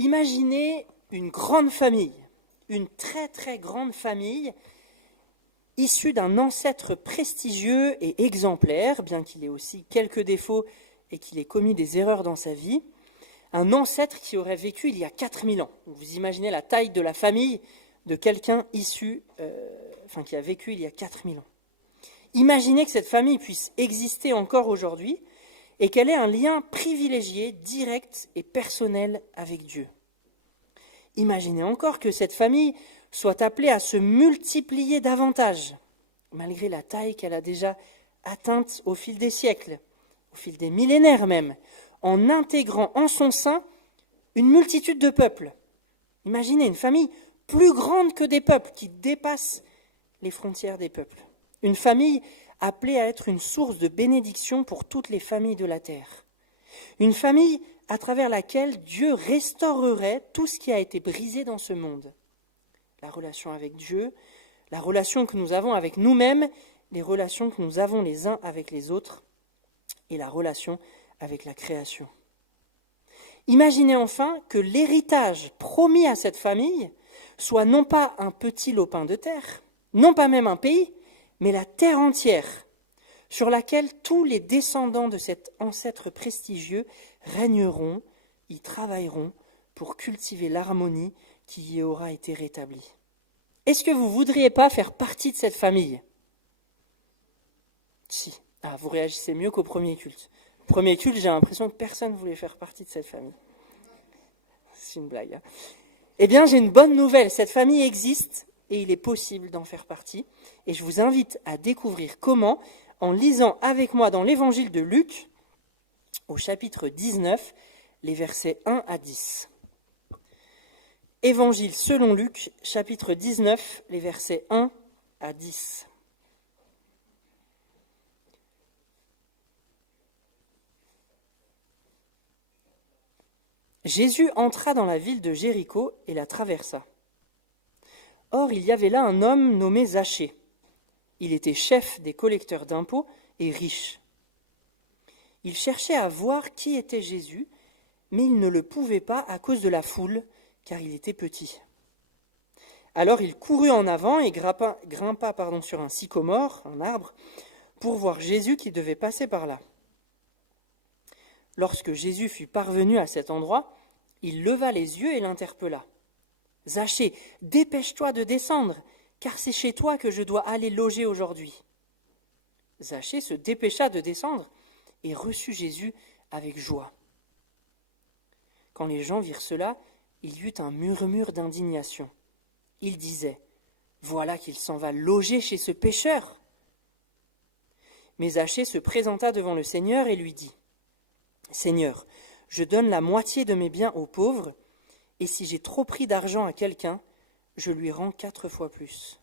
Imaginez une grande famille, une très très grande famille, issue d'un ancêtre prestigieux et exemplaire, bien qu'il ait aussi quelques défauts et qu'il ait commis des erreurs dans sa vie, un ancêtre qui aurait vécu il y a 4000 ans. Vous imaginez la taille de la famille de quelqu'un qui a vécu il y a 4000 ans. Imaginez que cette famille puisse exister encore aujourd'hui et qu'elle ait un lien privilégié, direct et personnel avec Dieu. Imaginez encore que cette famille soit appelée à se multiplier davantage, malgré la taille qu'elle a déjà atteinte au fil des siècles, au fil des millénaires même, en intégrant en son sein une multitude de peuples. Imaginez une famille plus grande que des peuples, qui dépasse les frontières des peuples. Une famille appelée à être une source de bénédiction pour toutes les familles de la terre. Une famille à travers laquelle Dieu restaurerait tout ce qui a été brisé dans ce monde. La relation avec Dieu, la relation que nous avons avec nous-mêmes, les relations que nous avons les uns avec les autres, et la relation avec la création. Imaginez enfin que l'héritage promis à cette famille soit non pas un petit lopin de terre, non pas même un pays, mais la terre entière, sur laquelle tous les descendants de cet ancêtre prestigieux régneront, y travailleront pour cultiver l'harmonie qui y aura été rétablie. Est-ce que vous ne voudriez pas faire partie de cette famille ? Si. Vous réagissez mieux qu'au premier culte. Au premier culte, j'ai l'impression que personne ne voulait faire partie de cette famille. C'est une blague. Hein. Eh bien, j'ai une bonne nouvelle. Cette famille existe et il est possible d'en faire partie. Et je vous invite à découvrir comment en lisant avec moi dans l'évangile de Luc, au chapitre 19, les versets 1 à 10. Évangile selon Luc, chapitre 19, les versets 1 à 10. Jésus entra dans la ville de Jéricho et la traversa. Or, il y avait là un homme nommé Zachée. Il était chef des collecteurs d'impôts et riche. Il cherchait à voir qui était Jésus, mais il ne le pouvait pas à cause de la foule, car il était petit. Alors il courut en avant et grimpa sur un sycomore, un arbre, pour voir Jésus qui devait passer par là. Lorsque Jésus fut parvenu à cet endroit, il leva les yeux et l'interpella. « Zachée, dépêche-toi de descendre, car c'est chez toi que je dois aller loger aujourd'hui. » Zachée se dépêcha de descendre et reçut Jésus avec joie. Quand les gens virent cela, il y eut un murmure d'indignation. Ils disaient « Voilà qu'il s'en va loger chez ce pécheur !» Mais Zachée se présenta devant le Seigneur et lui dit « Seigneur, je donne la moitié de mes biens aux pauvres, et si j'ai trop pris d'argent à quelqu'un, je lui rends 4 fois plus. »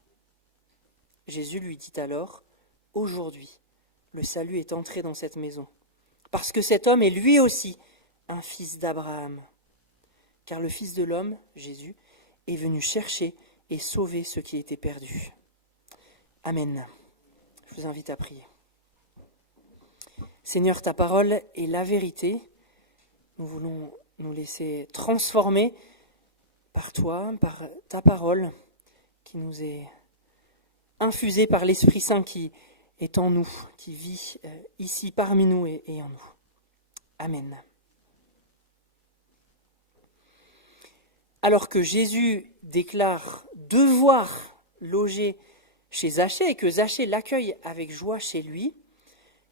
Jésus lui dit alors « Aujourd'hui, le salut est entré dans cette maison, parce que cet homme est lui aussi un fils d'Abraham. Car le Fils de l'homme, Jésus, est venu chercher et sauver ceux qui étaient perdus. » Amen. Je vous invite à prier. Seigneur, ta parole est la vérité. Nous voulons nous laisser transformer par toi, par ta parole qui nous est infusée par l'Esprit Saint qui est en nous, qui vit ici parmi nous et en nous. Amen. Alors que Jésus déclare devoir loger chez Zachée et que Zachée l'accueille avec joie chez lui,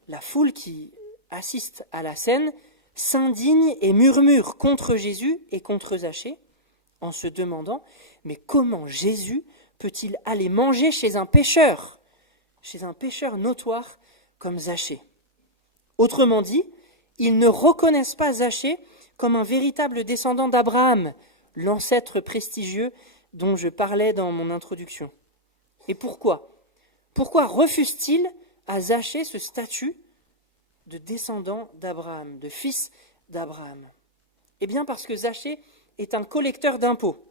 la foule qui assiste à la scène s'indigne et murmure contre Jésus et contre Zachée en se demandant « Mais comment Jésus peut-il aller manger chez un pécheur notoire comme Zachée ?» Autrement dit, ils ne reconnaissent pas Zachée comme un véritable descendant d'Abraham, l'ancêtre prestigieux dont je parlais dans mon introduction. Et pourquoi ? Pourquoi refuse-t-il à Zachée ce statut de descendant d'Abraham, de fils d'Abraham ? Eh bien parce que Zachée est un collecteur d'impôts.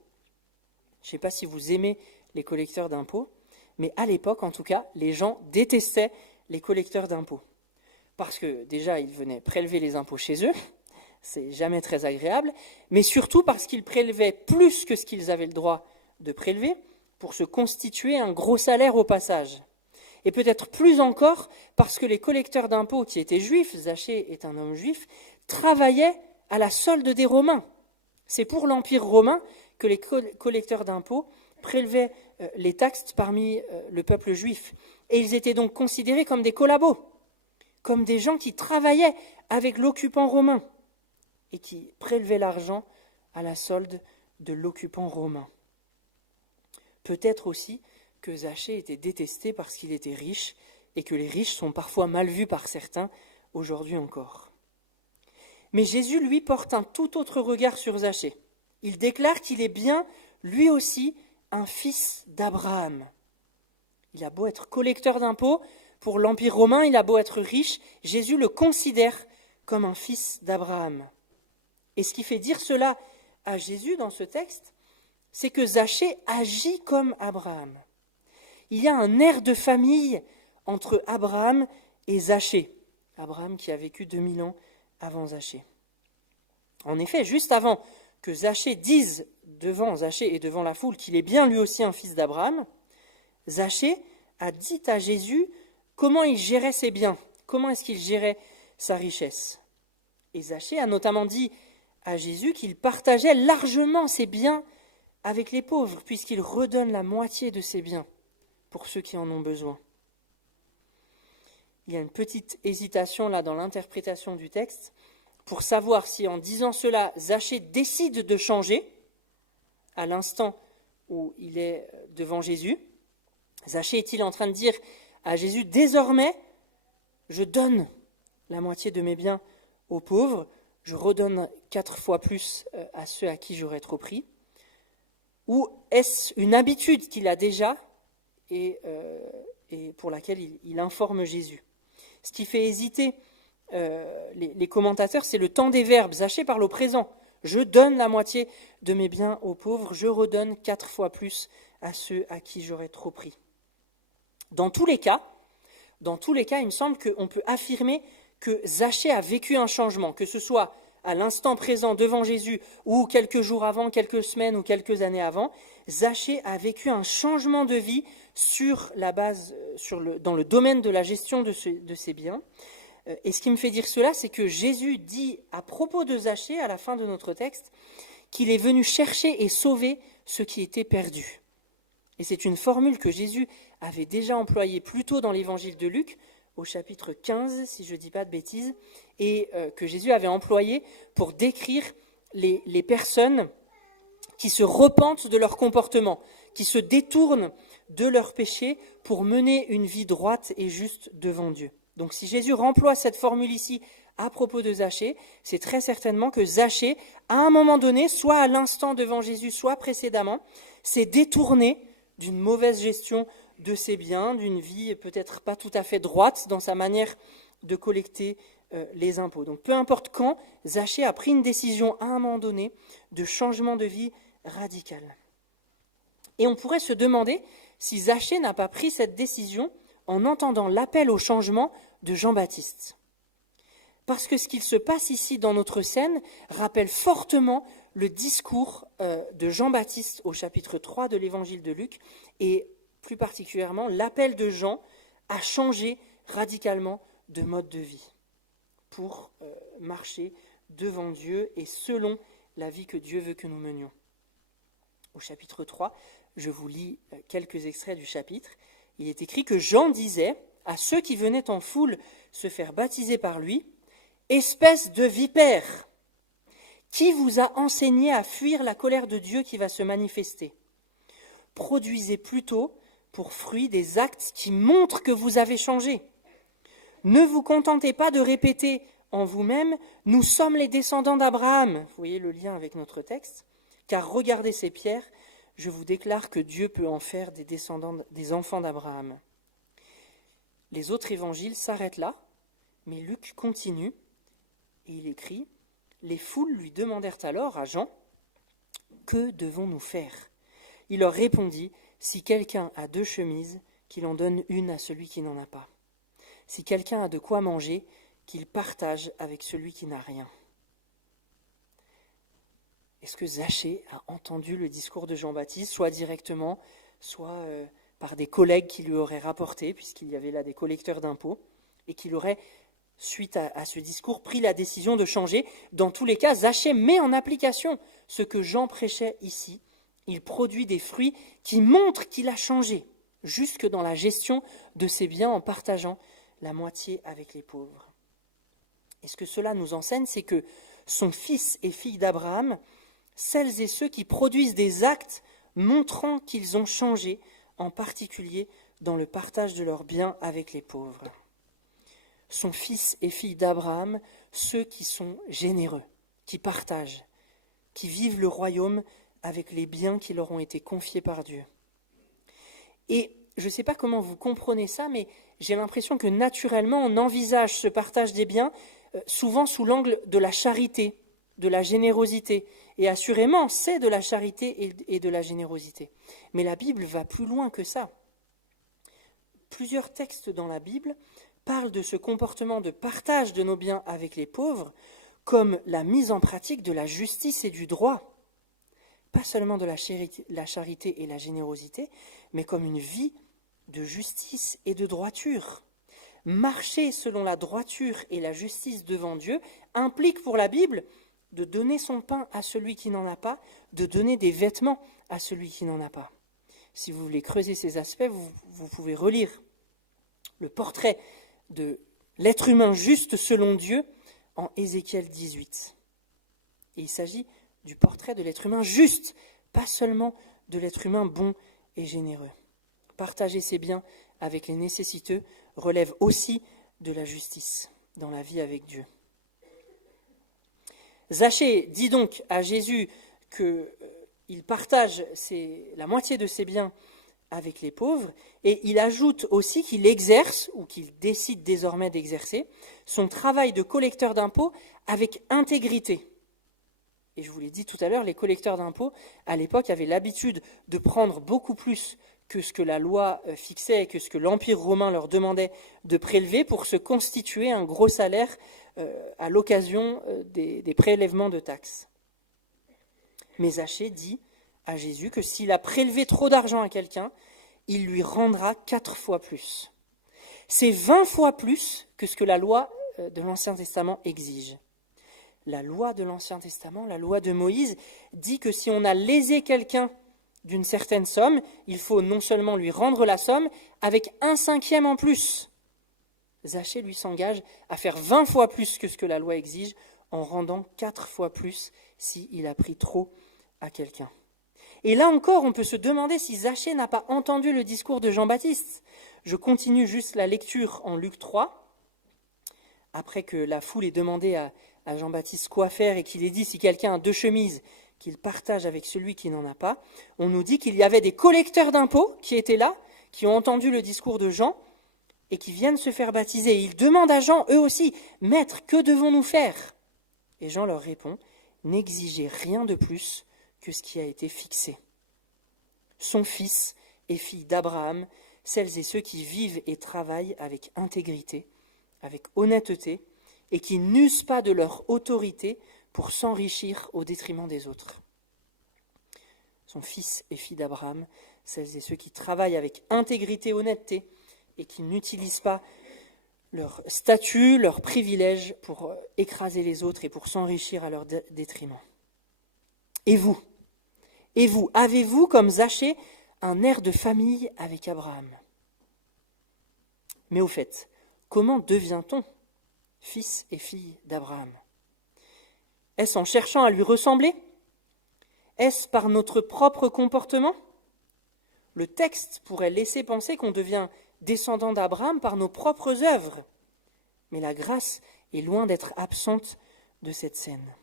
Je ne sais pas si vous aimez les collecteurs d'impôts, mais à l'époque, en tout cas, les gens détestaient les collecteurs d'impôts. Parce que déjà, ils venaient prélever les impôts chez eux, c'est jamais très agréable, mais surtout parce qu'ils prélevaient plus que ce qu'ils avaient le droit de prélever pour se constituer un gros salaire au passage. Et peut-être plus encore parce que les collecteurs d'impôts qui étaient juifs, Zachée est un homme juif, travaillaient à la solde des Romains. C'est pour l'Empire romain que les collecteurs d'impôts prélevaient les taxes parmi le peuple juif. Et ils étaient donc considérés comme des collabos, comme des gens qui travaillaient avec l'occupant romain et qui prélevaient l'argent à la solde de l'occupant romain. Peut-être aussi que Zachée était détesté parce qu'il était riche et que les riches sont parfois mal vus par certains aujourd'hui encore. Mais Jésus, lui, porte un tout autre regard sur Zachée. Il déclare qu'il est bien, lui aussi, un fils d'Abraham. Il a beau être collecteur d'impôts, pour l'Empire romain, il a beau être riche, Jésus le considère comme un fils d'Abraham. Et ce qui fait dire cela à Jésus dans ce texte, c'est que Zachée agit comme Abraham. Il y a un air de famille entre Abraham et Zachée. Abraham qui a vécu 2000 ans avant Zachée. En effet, juste avant que Zachée dise devant Zachée et devant la foule qu'il est bien lui aussi un fils d'Abraham, Zachée a dit à Jésus comment il gérait ses biens, comment est-ce qu'il gérait sa richesse. Et Zachée a notamment dit à Jésus qu'il partageait largement ses biens avec les pauvres, puisqu'il redonne la moitié de ses biens pour ceux qui en ont besoin. Il y a une petite hésitation là dans l'interprétation du texte pour savoir si en disant cela, Zachée décide de changer à l'instant où il est devant Jésus. Zachée est-il en train de dire à Jésus, désormais, je donne la moitié de mes biens aux pauvres, je redonne 4 fois plus à ceux à qui j'aurais trop pris? Ou est-ce une habitude qu'il a déjà et pour laquelle il informe Jésus? Ce qui fait hésiter les commentateurs, c'est le temps des verbes. Zachée parle au présent. Je donne la moitié de mes biens aux pauvres, je redonne 4 fois plus à ceux à qui j'aurais trop pris. Dans tous les cas, il me semble qu'on peut affirmer que Zachée a vécu un changement, que ce soit à l'instant présent devant Jésus ou quelques jours avant, quelques semaines ou quelques années avant. Zachée a vécu un changement de vie sur la base, dans le domaine de la gestion de ses biens. Et ce qui me fait dire cela, c'est que Jésus dit à propos de Zachée, à la fin de notre texte, qu'il est venu chercher et sauver ce qui était perdu. Et c'est une formule que Jésus avait déjà employée plus tôt dans l'évangile de Luc, au chapitre 15, si je ne dis pas de bêtises, et que Jésus avait employée pour décrire les personnes qui se repentent de leur comportement, qui se détournent de leurs péchés pour mener une vie droite et juste devant Dieu. Donc si Jésus remploie cette formule ici à propos de Zachée, c'est très certainement que Zachée, à un moment donné, soit à l'instant devant Jésus, soit précédemment, s'est détourné d'une mauvaise gestion de ses biens, d'une vie peut-être pas tout à fait droite dans sa manière de collecter les impôts. Donc peu importe quand, Zachée a pris une décision à un moment donné de changement de vie radical. Et on pourrait se demander si Zachée n'a pas pris cette décision en entendant l'appel au changement de Jean-Baptiste. Parce que ce qu'il se passe ici dans notre scène rappelle fortement le discours de Jean-Baptiste au chapitre 3 de l'évangile de Luc, et plus particulièrement l'appel de Jean à changer radicalement de mode de vie pour marcher devant Dieu et selon la vie que Dieu veut que nous menions. Au chapitre 3, je vous lis quelques extraits du chapitre. Il est écrit que Jean disait à ceux qui venaient en foule se faire baptiser par lui, « Espèce de vipère, qui vous a enseigné à fuir la colère de Dieu qui va se manifester? Produisez plutôt pour fruit des actes qui montrent que vous avez changé. Ne vous contentez pas de répéter en vous-même, nous sommes les descendants d'Abraham. » Vous voyez le lien avec notre texte. Car regardez ces pierres, je vous déclare que Dieu peut en faire des descendants, des enfants d'Abraham. Les autres évangiles s'arrêtent là, mais Luc continue et il écrit « Les foules lui demandèrent alors à Jean, « Que devons-nous faire ?» Il leur répondit, « Si quelqu'un a 2 chemises, qu'il en donne une à celui qui n'en a pas. Si quelqu'un a de quoi manger, qu'il partage avec celui qui n'a rien. » Est-ce que Zachée a entendu le discours de Jean-Baptiste, soit directement, soit par des collègues qui lui auraient rapporté, puisqu'il y avait là des collecteurs d'impôts, et qu'il aurait, suite à ce discours, pris la décision de changer? Dans tous les cas, Zachée met en application ce que Jean prêchait ici. Il produit des fruits qui montrent qu'il a changé, jusque dans la gestion de ses biens en partageant la moitié avec les pauvres. Et ce que cela nous enseigne, c'est que sont fils et filles d'Abraham, celles et ceux qui produisent des actes montrant qu'ils ont changé, en particulier dans le partage de leurs biens avec les pauvres. Sont fils et filles d'Abraham, ceux qui sont généreux, qui partagent, qui vivent le royaume avec les biens qui leur ont été confiés par Dieu. Et je ne sais pas comment vous comprenez ça, mais j'ai l'impression que naturellement on envisage ce partage des biens souvent sous l'angle de la charité, de la générosité. Et assurément, c'est de la charité et de la générosité. Mais la Bible va plus loin que ça. Plusieurs textes dans la Bible parlent de ce comportement de partage de nos biens avec les pauvres comme la mise en pratique de la justice et du droit. Pas seulement de la charité et la générosité, mais comme une vie de justice et de droiture. Marcher selon la droiture et la justice devant Dieu implique pour la Bible de donner son pain à celui qui n'en a pas, de donner des vêtements à celui qui n'en a pas. Si vous voulez creuser ces aspects, vous pouvez relire le portrait de l'être humain juste selon Dieu en Ézéchiel 18. Et il s'agit du portrait de l'être humain juste, pas seulement de l'être humain bon et généreux. Partager ses biens avec les nécessiteux relève aussi de la justice dans la vie avec Dieu. Zachée dit donc à Jésus qu'il partage la moitié de ses biens avec les pauvres, et il ajoute aussi qu'il exerce, ou qu'il décide désormais d'exercer, son travail de collecteur d'impôts avec intégrité. Et je vous l'ai dit tout à l'heure, les collecteurs d'impôts, à l'époque, avaient l'habitude de prendre beaucoup plus que ce que la loi fixait et que ce que l'Empire romain leur demandait de prélever pour se constituer un gros salaire à l'occasion des prélèvements de taxes. Mais Zachée dit à Jésus que s'il a prélevé trop d'argent à quelqu'un, il lui rendra 4 fois plus. C'est 20 fois plus que ce que la loi de l'Ancien Testament exige. La loi de l'Ancien Testament, la loi de Moïse, dit que si on a lésé quelqu'un d'une certaine somme, il faut non seulement lui rendre la somme, avec 1/5 en plus. Zachée, lui, s'engage à faire 20 fois plus que ce que la loi exige, en rendant 4 fois plus s'il a pris trop à quelqu'un. Et là encore, on peut se demander si Zachée n'a pas entendu le discours de Jean-Baptiste. Je continue juste la lecture en Luc 3. Après que la foule ait demandé à Jean-Baptiste quoi faire et qu'il ait dit si quelqu'un a 2 chemises, qu'il partage avec celui qui n'en a pas, on nous dit qu'il y avait des collecteurs d'impôts qui étaient là, qui ont entendu le discours de Jean et qui viennent se faire baptiser. Ils demandent à Jean, eux aussi, « Maître, que devons-nous faire ?» Et Jean leur répond, « N'exigez rien de plus que ce qui a été fixé. » Sont fils et filles d'Abraham, celles et ceux qui vivent et travaillent avec intégrité, avec honnêteté, et qui n'usent pas de leur autorité pour s'enrichir au détriment des autres. Sont fils et filles d'Abraham, celles et ceux qui travaillent avec intégrité et honnêteté, et qui n'utilisent pas leur statut, leurs privilèges pour écraser les autres et pour s'enrichir à leur détriment. Et vous, avez-vous, comme Zachée, un air de famille avec Abraham? Mais au fait, comment devient-on fils et fille d'Abraham? Est-ce en cherchant à lui ressembler? Est-ce par notre propre comportement? Le texte pourrait laisser penser qu'on devient descendant d'Abraham par nos propres œuvres. Mais la grâce est loin d'être absente de cette scène.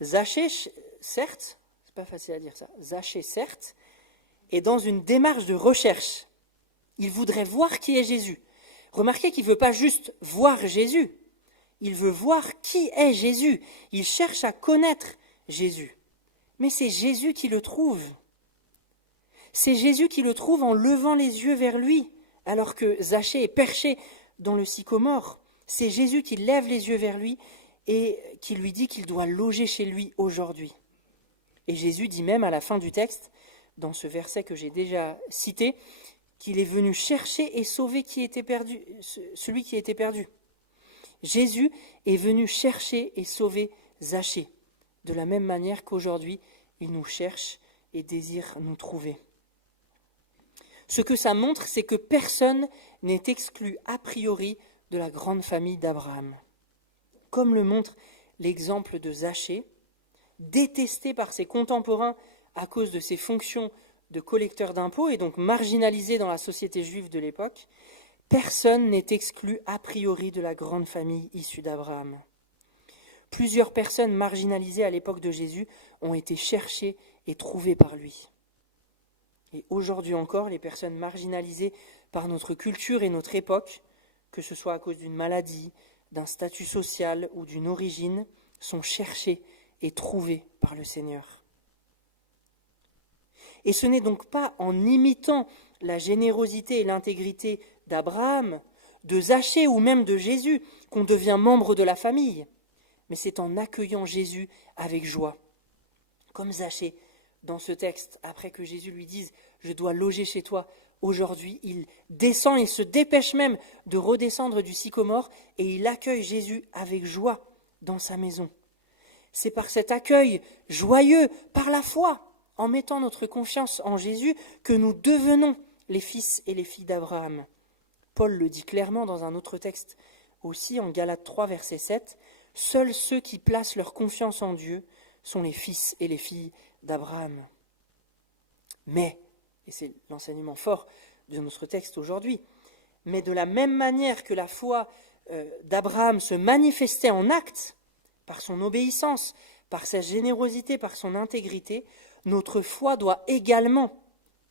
Zachée, certes, c'est pas facile à dire ça, Zachée, certes, est dans une démarche de recherche. Il voudrait voir qui est Jésus. Remarquez qu'il ne veut pas juste voir Jésus, il veut voir qui est Jésus. Il cherche à connaître Jésus. Mais c'est Jésus qui le trouve. C'est Jésus qui le trouve en levant les yeux vers lui, alors que Zachée est perché dans le sycomore. C'est Jésus qui lève les yeux vers lui et qui lui dit qu'il doit loger chez lui aujourd'hui. Et Jésus dit même à la fin du texte, dans ce verset que j'ai déjà cité, qu'il est venu chercher et sauver celui qui était perdu. Jésus est venu chercher et sauver Zachée, de la même manière qu'aujourd'hui, il nous cherche et désire nous trouver. Ce que ça montre, c'est que personne n'est exclu a priori de la grande famille d'Abraham. Comme le montre l'exemple de Zachée, détesté par ses contemporains à cause de ses fonctions de collecteur d'impôts et donc marginalisé dans la société juive de l'époque, personne n'est exclu a priori de la grande famille issue d'Abraham. Plusieurs personnes marginalisées à l'époque de Jésus ont été cherchées et trouvées par lui. Et aujourd'hui encore, les personnes marginalisées par notre culture et notre époque, que ce soit à cause d'une maladie, d'un statut social ou d'une origine, sont cherchées et trouvées par le Seigneur. Et ce n'est donc pas en imitant la générosité et l'intégrité d'Abraham, de Zachée ou même de Jésus qu'on devient membre de la famille, mais c'est en accueillant Jésus avec joie. Comme Zachée, dans ce texte, après que Jésus lui dise « Je dois loger chez toi », aujourd'hui, il descend et se dépêche même de redescendre du sycomore et il accueille Jésus avec joie dans sa maison. C'est par cet accueil joyeux, par la foi, en mettant notre confiance en Jésus, que nous devenons les fils et les filles d'Abraham. Paul le dit clairement dans un autre texte aussi, en Galates 3, verset 7, « Seuls ceux qui placent leur confiance en Dieu sont les fils et les filles d'Abraham. » Mais, et c'est l'enseignement fort de notre texte aujourd'hui, mais de la même manière que la foi d'Abraham se manifestait en actes, par son obéissance, par sa générosité, par son intégrité, notre foi doit également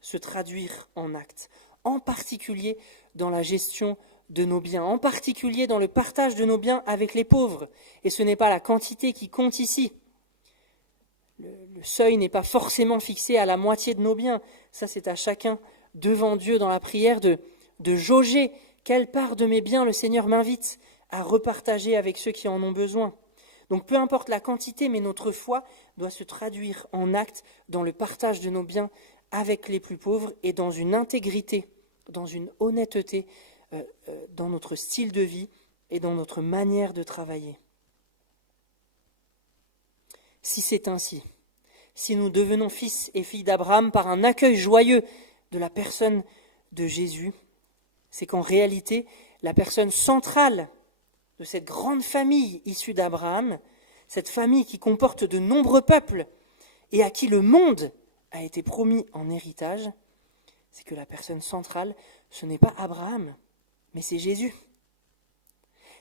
se traduire en actes, en particulier dans la gestion de nos biens, en particulier dans le partage de nos biens avec les pauvres. Et ce n'est pas la quantité qui compte ici. Le seuil n'est pas forcément fixé à la moitié de nos biens. Ça, c'est à chacun, devant Dieu, dans la prière, de jauger quelle part de mes biens le Seigneur m'invite à repartager avec ceux qui en ont besoin. Donc peu importe la quantité, mais notre foi doit se traduire en actes dans le partage de nos biens avec les plus pauvres et dans une intégrité, dans une honnêteté, dans notre style de vie et dans notre manière de travailler. Si c'est ainsi, si nous devenons fils et filles d'Abraham par un accueil joyeux de la personne de Jésus, c'est qu'en réalité, la personne centrale de cette grande famille issue d'Abraham, cette famille qui comporte de nombreux peuples et à qui le monde a été promis en héritage, c'est que la personne centrale, ce n'est pas Abraham, mais c'est Jésus.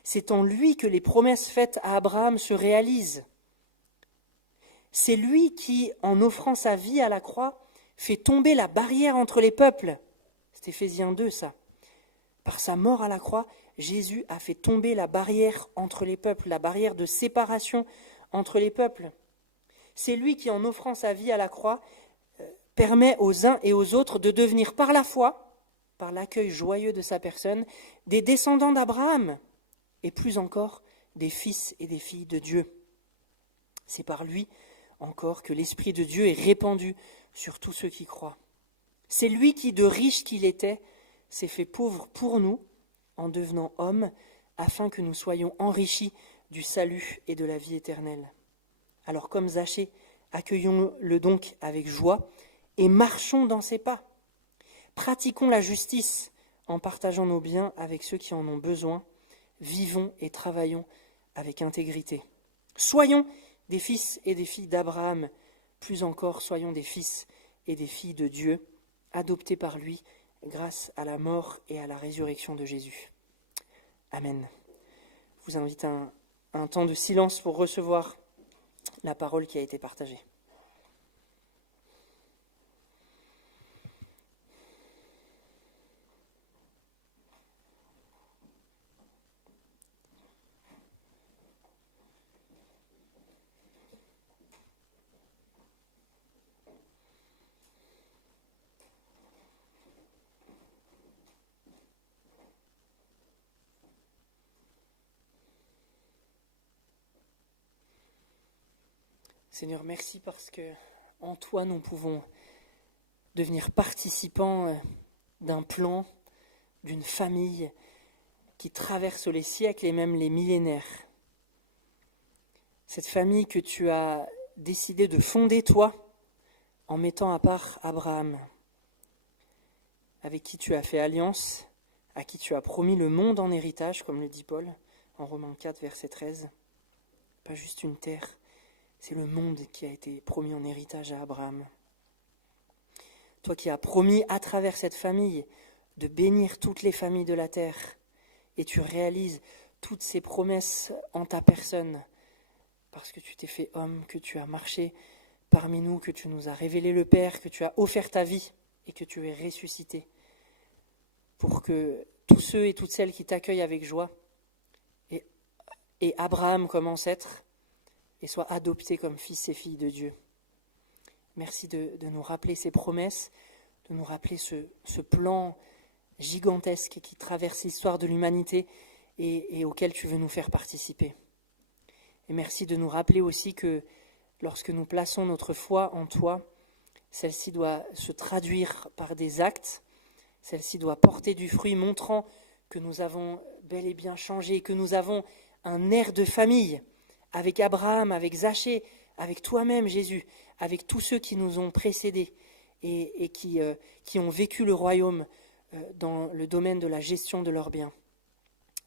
C'est en lui que les promesses faites à Abraham se réalisent. C'est lui qui, en offrant sa vie à la croix, fait tomber la barrière entre les peuples. C'est Éphésiens 2, ça. Par sa mort à la croix, Jésus a fait tomber la barrière entre les peuples, la barrière de séparation entre les peuples. C'est lui qui, en offrant sa vie à la croix, permet aux uns et aux autres de devenir par la foi, par l'accueil joyeux de sa personne, des descendants d'Abraham, et plus encore, des fils et des filles de Dieu. C'est par lui encore que l'Esprit de Dieu est répandu sur tous ceux qui croient. C'est lui qui, de riche qu'il était, s'est fait pauvre pour nous, en devenant homme, afin que nous soyons enrichis du salut et de la vie éternelle. Alors comme Zachée, accueillons-le donc avec joie et marchons dans ses pas. Pratiquons la justice en partageant nos biens avec ceux qui en ont besoin. Vivons et travaillons avec intégrité. Soyons des fils et des filles d'Abraham, plus encore soyons des fils et des filles de Dieu, adoptés par lui grâce à la mort et à la résurrection de Jésus. Amen. Je vous invite à un temps de silence pour recevoir la parole qui a été partagée. Seigneur, merci parce que en toi nous pouvons devenir participants d'un plan, d'une famille qui traverse les siècles et même les millénaires. Cette famille que tu as décidé de fonder toi en mettant à part Abraham, avec qui tu as fait alliance, à qui tu as promis le monde en héritage, comme le dit Paul en Romains 4, verset 13. Pas juste une terre, c'est le monde qui a été promis en héritage à Abraham. Toi qui as promis à travers cette famille de bénir toutes les familles de la terre, et tu réalises toutes ces promesses en ta personne, parce que tu t'es fait homme, que tu as marché parmi nous, que tu nous as révélé le Père, que tu as offert ta vie et que tu es ressuscité, pour que tous ceux et toutes celles qui t'accueillent avec joie, et Abraham comme ancêtre, et soient adoptés comme fils et filles de Dieu. Merci de nous rappeler ces promesses, de nous rappeler ce plan gigantesque qui traverse l'histoire de l'humanité et auquel tu veux nous faire participer. Et merci de nous rappeler aussi que lorsque nous plaçons notre foi en toi, celle-ci doit se traduire par des actes, celle-ci doit porter du fruit montrant que nous avons bel et bien changé, que nous avons un air de famille avec Abraham, avec Zachée, avec toi-même Jésus, avec tous ceux qui nous ont précédés et qui ont vécu le royaume dans le domaine de la gestion de leurs biens.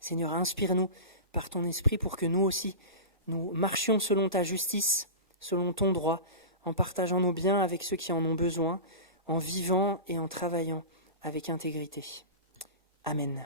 Seigneur, inspire-nous par ton esprit pour que nous aussi, nous marchions selon ta justice, selon ton droit, en partageant nos biens avec ceux qui en ont besoin, en vivant et en travaillant avec intégrité. Amen.